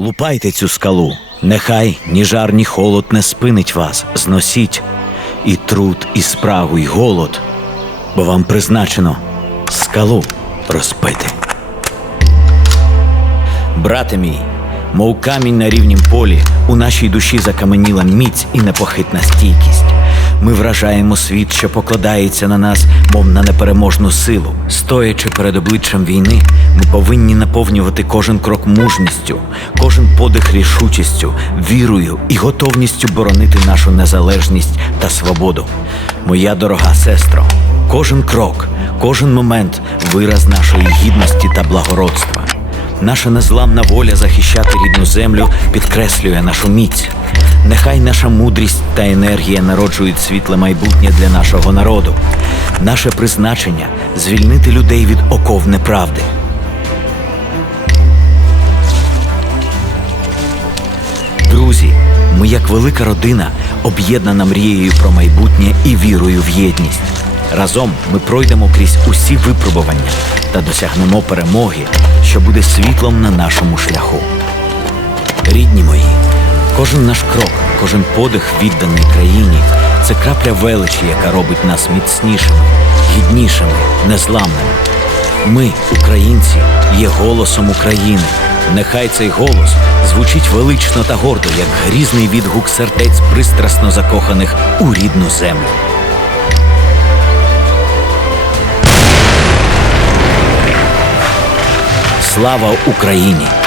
Лупайте цю скалу, нехай ні жар, ні холод не спинить вас, зносіть і труд, і спрагу, і голод, бо вам призначено скалу розпити. Брате мій, мов камінь на рівнім полі, у нашій душі закаменіла міць і непохитна стійкість. Ми вражаємо світ, що покладається на нас, мов на непереможну силу. Стоячи перед обличчям війни, ми повинні наповнювати кожен крок мужністю, кожен подих рішучістю, вірою і готовністю боронити нашу незалежність та свободу. Моя дорога сестро, кожен крок, кожен момент вираз нашої гідності та благородства. Наша незламна воля захищати рідну землю підкреслює нашу міць. Нехай наша мудрість та енергія народжують світле майбутнє для нашого народу. Наше призначення звільнити людей від оков неправди. Друзі, ми як велика родина, об'єднана мрією про майбутнє і вірою в єдність. Разом ми пройдемо крізь усі випробування та досягнемо перемоги, що буде світлом на нашому шляху. Рідні мої, кожен наш крок, кожен подих відданий країні це крапля величі, яка робить нас міцнішими, гіднішими, незламними. Ми, українці, є голосом України. Нехай цей голос звучить велично та гордо, як грізний відгук сердець пристрасно закоханих у рідну землю. Слава Україні!